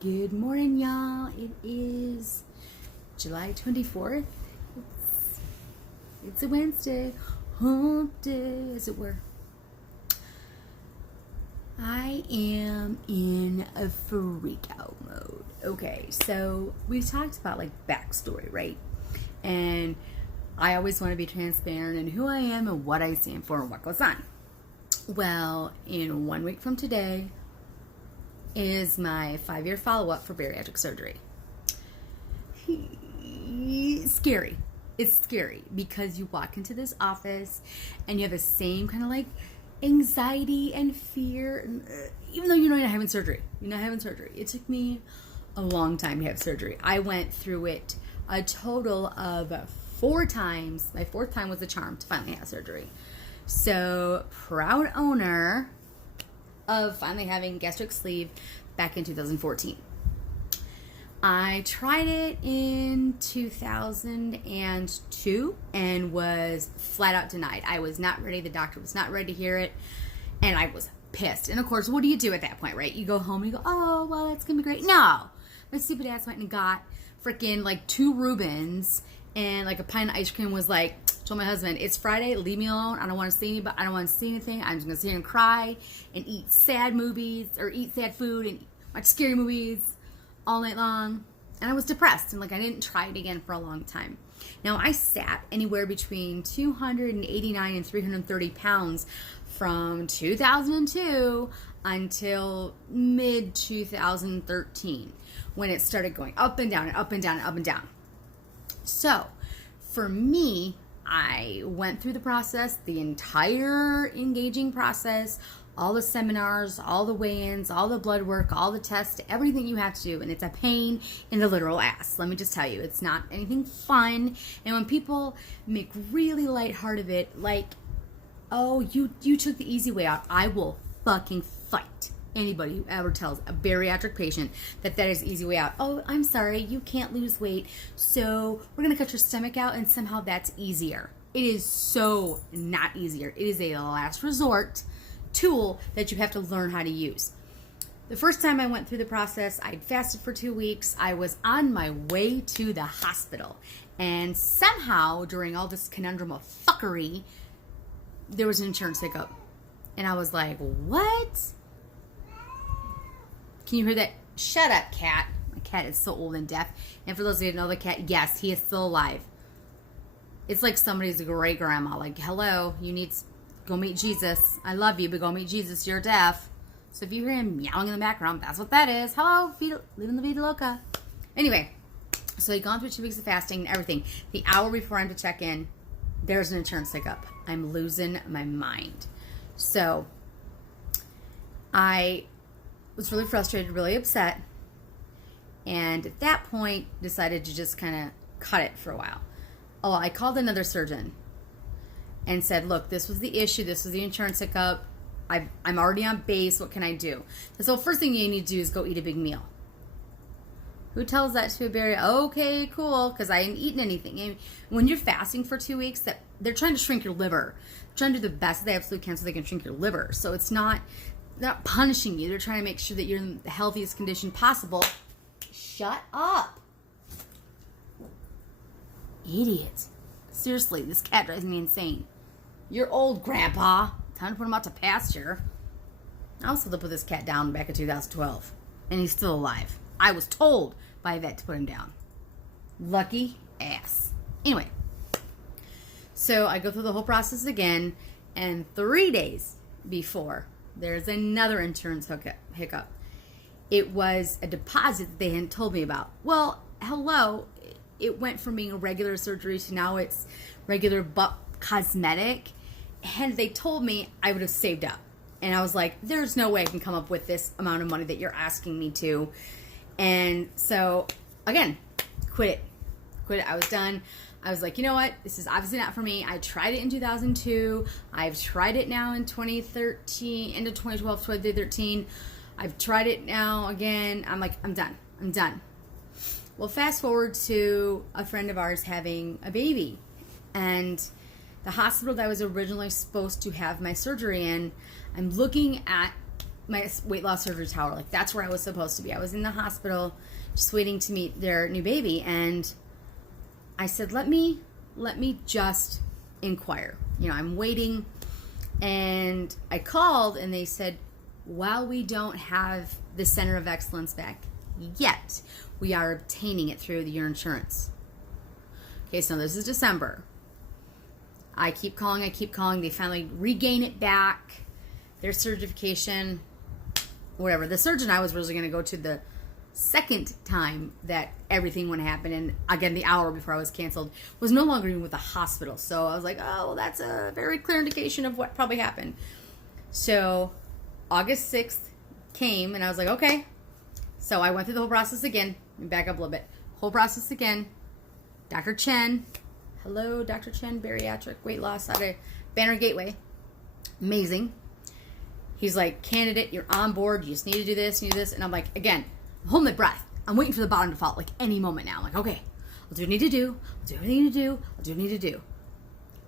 Good morning, y'all. It is July 24th. It's a Wednesday, hump day, as it were. I am in a freak out mode. Okay, so we've talked about like backstory, right? And I always want to be transparent in who I am and what I stand for and what goes on. Well, in 1 week from today is my 5-year follow-up for bariatric surgery. Scary. It's scary because you walk into this office and you have the same kind of like anxiety and fear, even though you're not having surgery. You're not having surgery. It took me a long time to have surgery. I went through it a total of 4 times. My 4th time was the charm to finally have surgery. So, proud owner of finally having gastric sleeve back in 2014. I tried it in 2002 and was flat out denied. I was not ready. The doctor was not ready to hear it. And I was pissed. And of course, what do you do at that point, right? You go home and you go, oh, well, it's going to be great. No. My stupid ass went and got freaking like 2 Reubens and like a pint of ice cream. Was like, told my husband, it's Friday, leave me alone. I don't want to see anybody. I don't want to see anything. I'm just going to sit here and cry and eat sad movies or eat sad food and watch scary movies all night long. And I was depressed and like I didn't try it again for a long time. Now I sat anywhere between 289 and 330 pounds from 2002 until mid 2013 when it started going up and down and up and down and up and down. So for me, I went through the process, the entire engaging process, all the seminars, all the weigh-ins, all the blood work, all the tests, everything you have to do, and it's a pain in the literal ass. Let me just tell you, it's not anything fun. And when people make really lighthearted of it, like, oh, you took the easy way out, I will fucking fight anybody who ever tells a bariatric patient that is the easy way out. Oh, I'm sorry, you can't lose weight, so we're going to cut your stomach out and somehow that's easier. It is so not easier. It is a last resort tool that you have to learn how to use. The first time I went through the process, I'd fasted for 2 weeks. I was on my way to the hospital. And somehow, during all this conundrum of fuckery, there was an insurance hiccup. And I was like, what? Can you hear that? Shut up, cat. My cat is so old and deaf. And for those of you who know the cat, yes, he is still alive. It's like somebody's great grandma. Like, hello, you need to go meet Jesus. I love you, but go meet Jesus. You're deaf. So if you hear him meowing in the background, that's what that is. Hello, living the vida loca. Anyway, so he'd gone through 2 weeks of fasting and everything. The hour before I'm to check in, there's an insurance hiccup. I'm losing my mind. So I was really frustrated, really upset, and at that point decided to just kind of cut it for a while. Oh, I called another surgeon and said, look, this was the issue, this was the insurance hiccup, I'm already on base, what can I do? So first thing you need to do is go eat a big meal. Who tells that to a bariatric? Okay, cool, because I hadn't eaten anything. And when you're fasting for 2 weeks, that they're trying to shrink your liver. They're trying to do the best they absolutely can so they can shrink your liver. So it's not punishing you. They're trying to make sure that you're in the healthiest condition possible. Shut up. Idiot. Seriously, this cat drives me insane. You're old, Grandpa. Time to put him out to pasture. I also had to put this cat down back in 2012. And he's still alive. I was told by a vet to put him down. Lucky ass. Anyway. So I go through the whole process again. And 3 days before, there's another insurance hiccup. It was a deposit that they hadn't told me about. Well, hello. It went from being a regular surgery to now it's regular butt cosmetic. And they told me I would have saved up. And I was like, there's no way I can come up with this amount of money that you're asking me to. And so, again, quit it. I was done. I was like, you know what? This is obviously not for me. I tried it in 2002. I've tried it now in 2013, into 2012, 2013. I've tried it now again. I'm like, I'm done. Well, fast forward to a friend of ours having a baby. And the hospital that I was originally supposed to have my surgery in, I'm looking at my weight loss surgery tower. Like, that's where I was supposed to be. I was in the hospital just waiting to meet their new baby. And I said, let me just inquire. You know, I'm waiting. And I called and they said, while we don't have the Center of Excellence back yet, we are obtaining it through your insurance. Okay, so this is December. I keep calling. They finally regain it back. Their certification, whatever. The surgeon I was really going to go to the second time that everything would happen, and again, the hour before I was canceled, was no longer even with the hospital. So I was like, oh, well, that's a very clear indication of what probably happened. So August 6th came, and I was like, okay. So I went through the whole process again. Let me back up a little bit. Whole process again. Dr. Chen. Hello, Dr. Chen, Bariatric, weight loss out of Banner Gateway. Amazing. He's like, candidate, you're on board. You just need to do this, And I'm like, again, I'm holding my breath. I'm waiting for the bottom to fall, like any moment now. I'm like, okay, I'll do what I need to do. I'll do everything I need to do. I'll do what I need to do.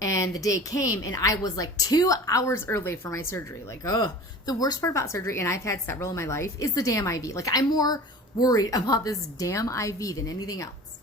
And the day came, and I was like 2 hours early for my surgery. Like, oh, the worst part about surgery, and I've had several in my life, is the damn IV. Like, I'm more worried about this damn IV than anything else.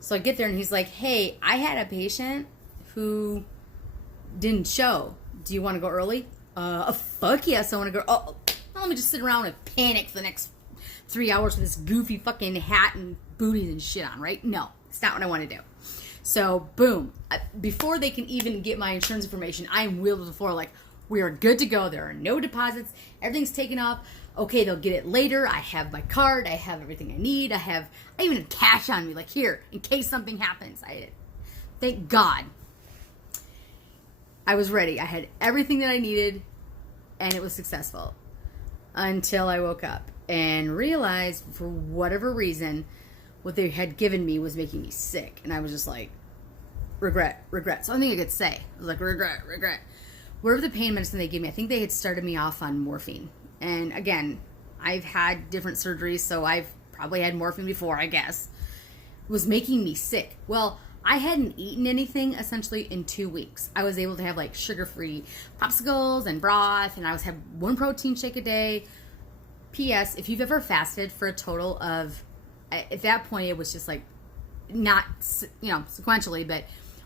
So I get there, and he's like, hey, I had a patient who didn't show. Do you want to go early? Fuck yes, I want to go. Oh, let me just sit around and panic for the next 3 hours with this goofy fucking hat and booties and shit on, right? No, it's not what I want to do. So, boom. Before they can even get my insurance information, I am wheeled to the floor like, we are good to go. There are no deposits. Everything's taken off. Okay, they'll get it later. I have my card. I have everything I need. I even had cash on me. Like, here, in case something happens. Thank God. I was ready. I had everything that I needed, and it was successful. Until I woke up and realized, for whatever reason, what they had given me was making me sick. And I was just like, regret. It's the only thing I could say. I was like, regret. Whatever the pain medicine they gave me, I think they had started me off on morphine. And again, I've had different surgeries, so I've probably had morphine before, I guess. It was making me sick. Well, I hadn't eaten anything essentially in 2 weeks. I was able to have like sugar-free popsicles and broth, and I was have one protein shake a day. P.S. If you've ever fasted for a total of, at that point it was just like, not, sequentially, but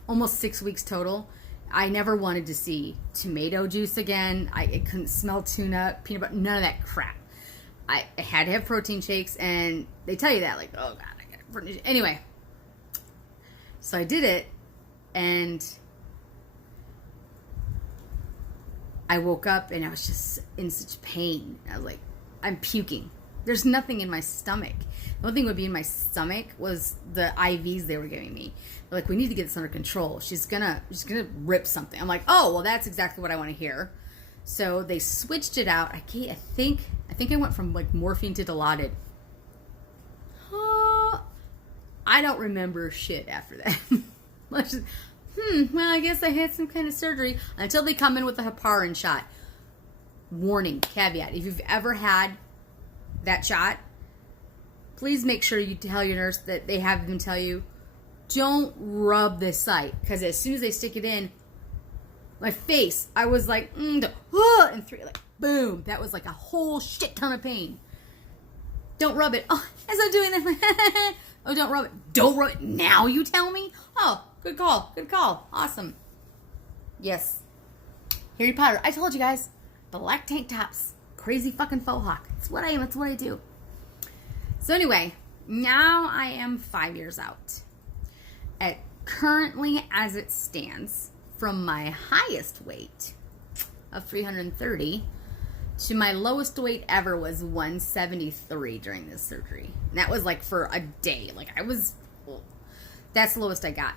almost 6 weeks total. I never wanted to see tomato juice again. I couldn't smell tuna, peanut butter, none of that crap. I had to have protein shakes, and they tell you that, like, oh God, I got protein shake. Anyway, so I did it, and I woke up, and I was just in such pain. I was like, I'm puking. There's nothing in my stomach. The only thing that would be in my stomach was the IVs they were giving me. They're like, we need to get this under control. She's gonna rip something. I'm like, oh, well, that's exactly what I want to hear. So they switched it out. I think I went from like morphine to Dilaudid. I don't remember shit after that. Well, I guess I had some kind of surgery until they come in with the heparin shot. Warning, caveat, if you've ever had that shot, please make sure you tell your nurse that they have them tell you, don't rub this site, because as soon as they stick it in my face, I was like, and three, like, boom, that was like a whole shit ton of pain. Don't rub it. Oh, as I'm doing that, oh, don't rub it now, you tell me? Oh, good call, awesome. Yes, Harry Potter, I told you guys, black tank tops, crazy fucking faux hawk. It's what I am, it's what I do. So anyway, now I am 5 years out. Currently, as it stands, from my highest weight of 330 to my lowest weight ever was 173 during this surgery. And that was like for a day. Like that's the lowest I got.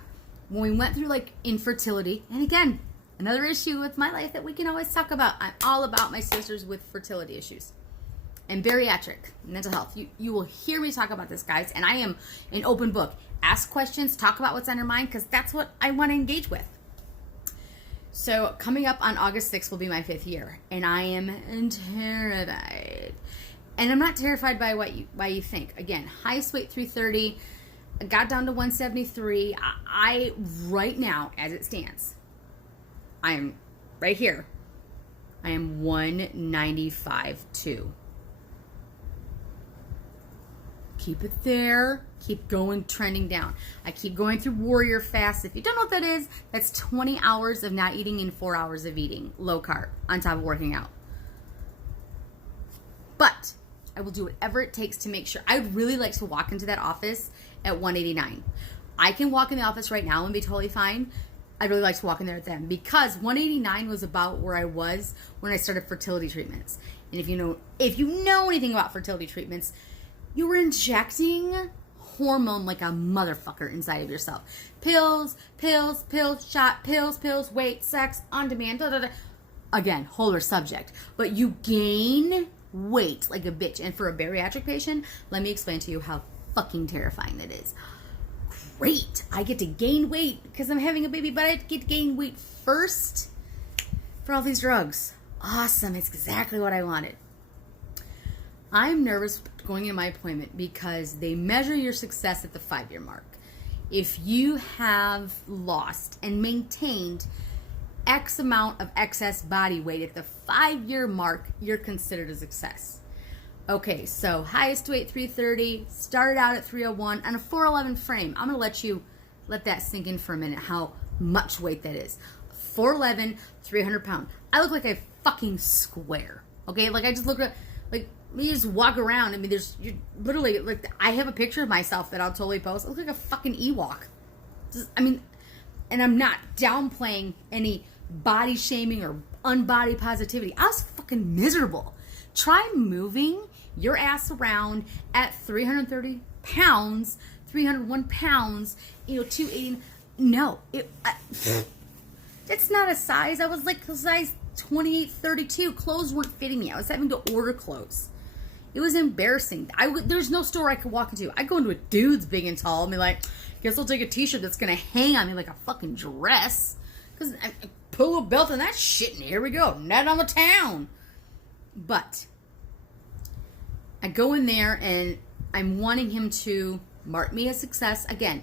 When we went through like infertility, and again, another issue with my life that we can always talk about. I'm all about my sisters with fertility issues. And bariatric, mental health. You will hear me talk about this, guys, and I am an open book. Ask questions, talk about what's on your mind, because that's what I want to engage with. So coming up on August 6th will be my 5th year, and I am terrified. And I'm not terrified by why you think. Again, highest weight 330, I got down to 173. I right now, as it stands, I am right here, I am 195.2. Keep it there. Keep going, trending down. I keep going through warrior fast. If you don't know what that is, that's 20 hours of not eating and 4 hours of eating. Low carb on top of working out. But I will do whatever it takes to make sure. I would really like to walk into that office at 189. I can walk in the office right now and be totally fine. I'd really like to walk in there at them because 189 was about where I was when I started fertility treatments. And if you know anything about fertility treatments, you were injecting hormone like a motherfucker inside of yourself. Pills, shot, pills, weight, sex, on demand, da, da, da. Again, whole other subject. But you gain weight like a bitch. And for a bariatric patient, let me explain to you how fucking terrifying that is. Great. I get to gain weight because I'm having a baby, but I get to gain weight first for all these drugs. Awesome. It's exactly what I wanted. I'm nervous going into my appointment because they measure your success at the 5-year mark. If you have lost and maintained X amount of excess body weight at the 5-year mark, you're considered a success. Okay, so highest weight 330, started out at 301 on a 411 frame. I'm going to let that sink in for a minute how much weight that is. 411, 300 pounds. I look like a fucking square. Okay, like I just look at, like, you just walk around. I mean, you literally, like, I have a picture of myself that I'll totally post. I look like a fucking Ewok. And I'm not downplaying any body shaming or unbody positivity. I was fucking miserable. Try moving your ass around at 330 pounds, 301 pounds, 280. No, it's not a size. I was like size 28, 32. Clothes weren't fitting me. I was having to order clothes. It was embarrassing. There's no store I could walk into. I go into a dude's big and tall and be like, guess I'll take a t-shirt that's going to hang on me like a fucking dress. Because I pull a belt and that shit and here we go. Net on the town. But I go in there and I'm wanting him to mark me a success. Again,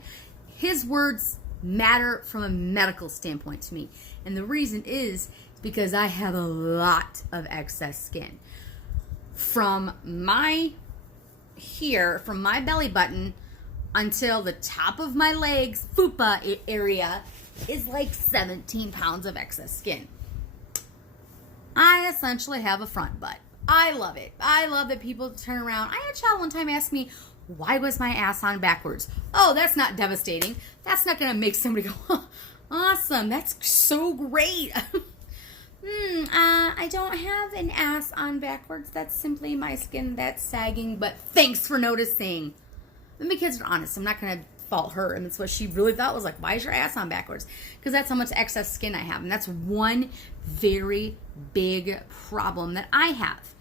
his words matter from a medical standpoint to me. And the reason is because I have a lot of excess skin. From my belly button until the top of my legs, fupa area, is like 17 pounds of excess skin. I essentially have a front butt. I love it. I love that people turn around. I had a child one time ask me, why was my ass on backwards? Oh, that's not devastating. That's not going to make somebody go, oh, awesome. That's so great. I don't have an ass on backwards. That's simply my skin that's sagging, but thanks for noticing. And the kids are honest. I'm not going to fault her. And that's what she really thought was like, why is your ass on backwards? Because that's how much excess skin I have. And that's one very big problem that I have.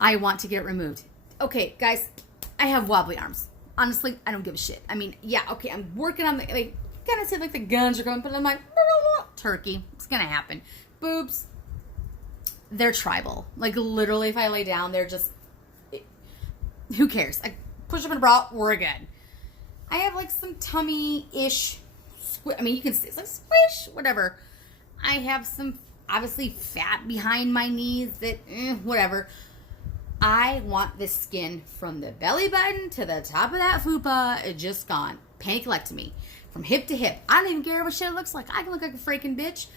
I want to get it removed. Okay, guys, I have wobbly arms. Honestly, I don't give a shit. I mean, yeah, okay, I'm working on the, like, kind of say like the guns are going, but I'm like, turkey. It's going to happen. Boobs, they're tribal. Like, literally, if I lay down, they're just, who cares? I push up in a bra, we're good. I have, like, some tummy-ish, you can see, it's like squish, whatever. I have some, obviously, fat behind my knees that, whatever. I want the skin from the belly button to the top of that fupa just gone. Paniculectomy. From hip to hip. I don't even care what shit it looks like. I can look like a freaking bitch.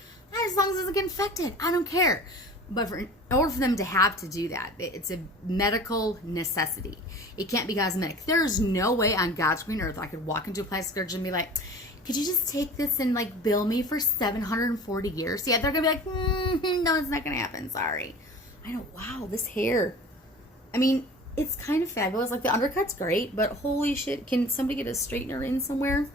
As long as it doesn't get infected. I don't care. But in order for them to have to do that, it's a medical necessity. It can't be cosmetic. There's no way on God's green earth I could walk into a plastic surgeon and be like, could you just take this and like bill me for 740 years? Yeah, they're going to be like, no, it's not going to happen. Sorry. I know, wow, this hair. I mean, it's kind of fabulous. Like, the undercut's great, but holy shit, can somebody get a straightener in somewhere?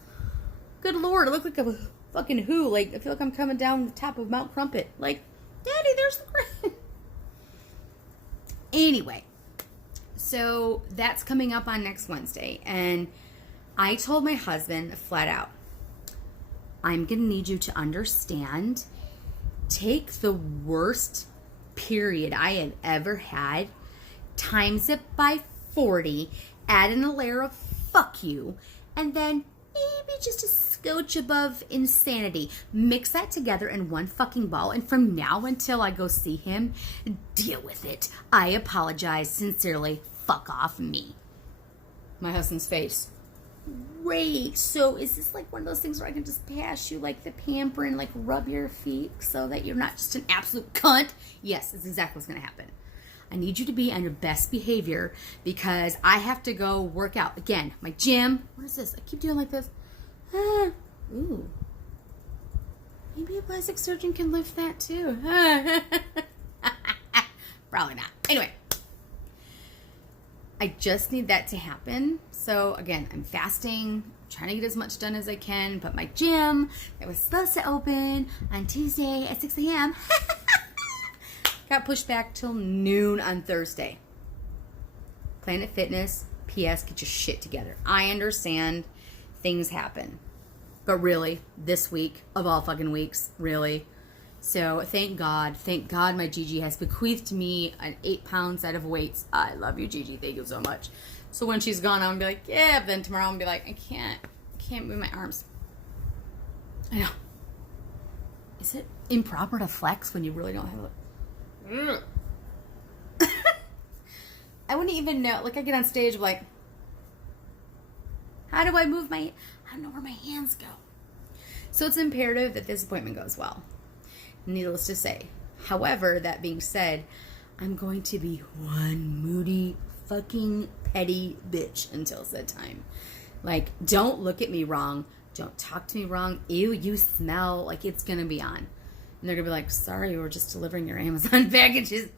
Good Lord, I look like a fucking who. Like, I feel like I'm coming down the top of Mount Crumpet. Like, Daddy, there's the crap. Anyway, so that's coming up on next Wednesday. And I told my husband flat out, I'm going to need you to understand, take the worst period I have ever had, times it by 40, add in a layer of fuck you, and then maybe just a scotch above insanity. Mix that together in one fucking ball, and from now until I go see him, deal with it. I apologize sincerely. Fuck off me. My husband's face. Great. So is this like one of those things where I can just pass you like the pamper and like rub your feet so that you're not just an absolute cunt? Yes, that's exactly what's going to happen. I need you to be on your best behavior because I have to go work out. Again, my gym. What is this? I keep doing like this. Ooh. Maybe a plastic surgeon can lift that too. Probably not. Anyway. I just need that to happen. So again, I'm fasting, trying to get as much done as I can, but my gym that was supposed to open on Tuesday at 6 a.m. got pushed back till noon on Thursday. Planet Fitness, P.S. Get your shit together. I understand things happen. But really, this week, of all fucking weeks, really. So thank God my Gigi has bequeathed me an 8-pound set of weights. I love you, Gigi. Thank you so much. So when she's gone, I'm going to be like, yeah. But then tomorrow I'm going to be like, I can't move my arms. I know. Is it improper to flex when you really don't have a... I wouldn't even know. Like, I get on stage like, how do I move my... I don't know where my hands go. So it's imperative that this appointment goes well. Needless to say. However, that being said, I'm going to be one moody, fucking petty bitch until said time. Like, don't look at me wrong. Don't talk to me wrong. Ew, you smell. Like, it's going to be on. And they're going to be like, sorry, we're just delivering your Amazon packages.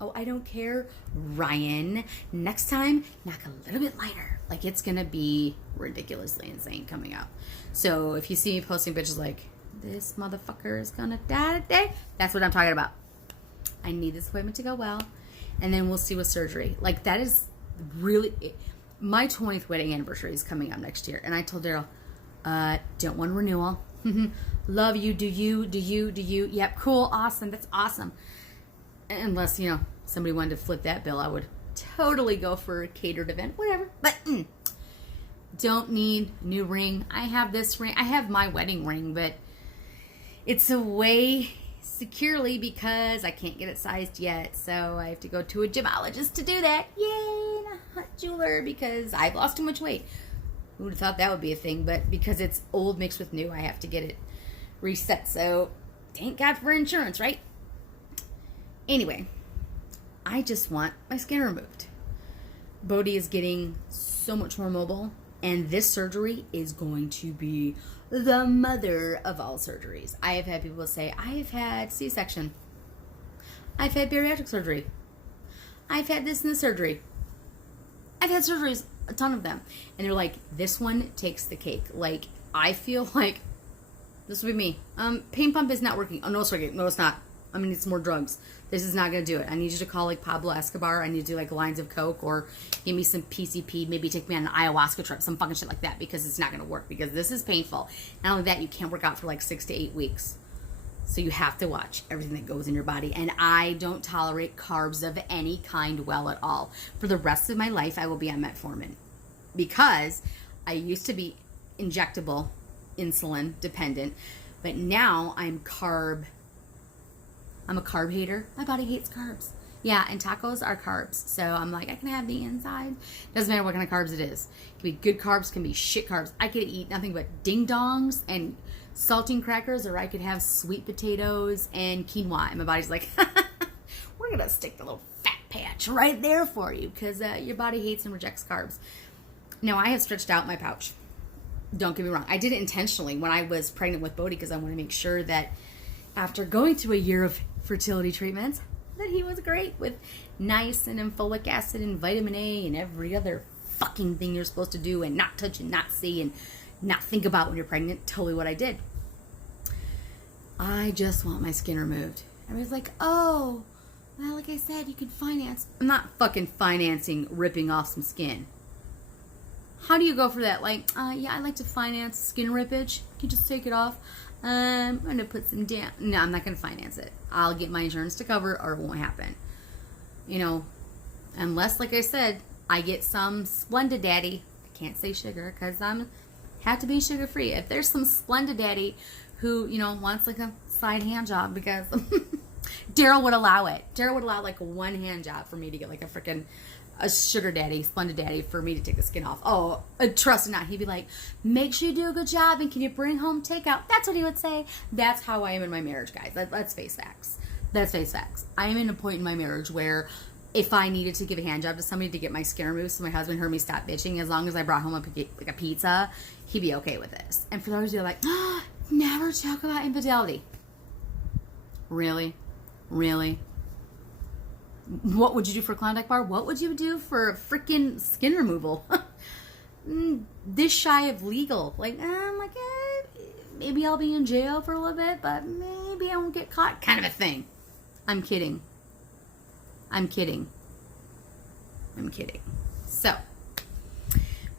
Oh, I don't care. Ryan, next time, knock a little bit lighter. Like, it's going to be ridiculously insane coming up. So if you see me posting bitches like, this motherfucker is gonna die today, that's what I'm talking about. I need this appointment to go well, and then we'll see with surgery. Like, that is really it. My 20th wedding anniversary is coming up next year, and I told Daryl, don't want a renewal. Love you, do you. Yep, cool, awesome, that's awesome. Unless, somebody wanted to flip that bill, I would totally go for a catered event, whatever. But don't need new ring. I have this ring. I have my wedding ring, but it's away securely because I can't get it sized yet. So I have to go to a gemologist to do that. Yay, and a hot jeweler because I've lost too much weight. Who would have thought that would be a thing? But because it's old mixed with new, I have to get it reset. So thank God for insurance, right? Anyway, I just want my skin removed. Bodhi is getting so much more mobile, and this surgery is going to be the mother of all surgeries. I have had people say, I've had C-section. I've had bariatric surgery. I've had this and this surgery. I've had surgeries, a ton of them. And they're like, this one takes the cake. Like, I feel like this would be me. Pain pump is not working. Oh, no, it's working. No, it's not. I'm going to need some more drugs. This is not going to do it. I need you to call like Pablo Escobar. I need to do like lines of coke or give me some PCP. Maybe take me on an ayahuasca trip, some fucking shit like that, because it's not going to work because this is painful. Not only that, you can't work out for like 6 to 8 weeks. So you have to watch everything that goes in your body. And I don't tolerate carbs of any kind well at all. For the rest of my life, I will be on metformin because I used to be injectable insulin dependent, but now I'm a carb hater. My body hates carbs. Yeah, and tacos are carbs. So I'm like, I can have the inside. Doesn't matter what kind of carbs it is. It can be good carbs, can be shit carbs. I could eat nothing but ding-dongs and saltine crackers, or I could have sweet potatoes and quinoa. And my body's like, we're going to stick the little fat patch right there for you because your body hates and rejects carbs. Now, I have stretched out my pouch. Don't get me wrong. I did it intentionally when I was pregnant with Bodhi because I want to make sure that after going through a year of fertility treatments, that he was great with niacin and folic acid and vitamin A and every other fucking thing you're supposed to do and not touch and not see and not think about when you're pregnant. Totally what I did. I just want my skin removed. Everybody's like, oh, well, like I said, you can finance. I'm not fucking financing ripping off some skin. How do you go for that? Like, yeah, I like to finance skin rippage. You can just take it off. I'm going to put some down. No, I'm not going to finance it. I'll get my insurance to cover or it won't happen. Unless, like I said, I get some Splenda Daddy. I can't say sugar because I'm Have to be sugar free. If there's some Splendid Daddy who, you know, wants like a side hand job, because Daryl would allow it. Daryl would allow like a one hand job for me to get like a sugar daddy, Splendid Daddy, for me to take the skin off. Oh, trust it or not, he'd be like, make sure you do a good job, and can you bring home takeout? That's what he would say. That's how I am in my marriage, guys. Let's face facts. Let's face facts. I am in a point in my marriage where if I needed to give a hand job to somebody to get my skin removed so my husband heard me stop bitching, as long as I brought home a pizza, he'd be okay with this. And for those of you like, oh, never talk about infidelity. Really? Really? What would you do for a Klondike bar? What would you do for freaking skin removal? This shy of legal. Like, I'm like, maybe I'll be in jail for a little bit, but maybe I won't get caught, kind of a thing. I'm kidding. I'm kidding. I'm kidding. So,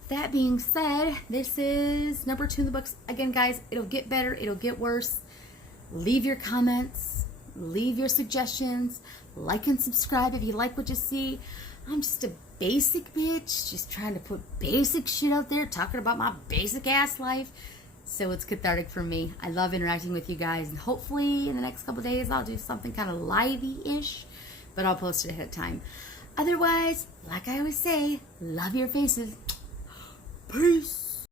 that being said, this is number 2 in the books. Again, guys, it'll get better. It'll get worse. Leave your comments. Leave your suggestions. Like and subscribe if you like what you see. I'm just a basic bitch, just trying to put basic shit out there, talking about my basic ass life. So it's cathartic for me. I love interacting with you guys, and hopefully in the next couple days I'll do something kind of livey-ish, but I'll post it ahead of time. Otherwise, like I always say, love your faces. Peace.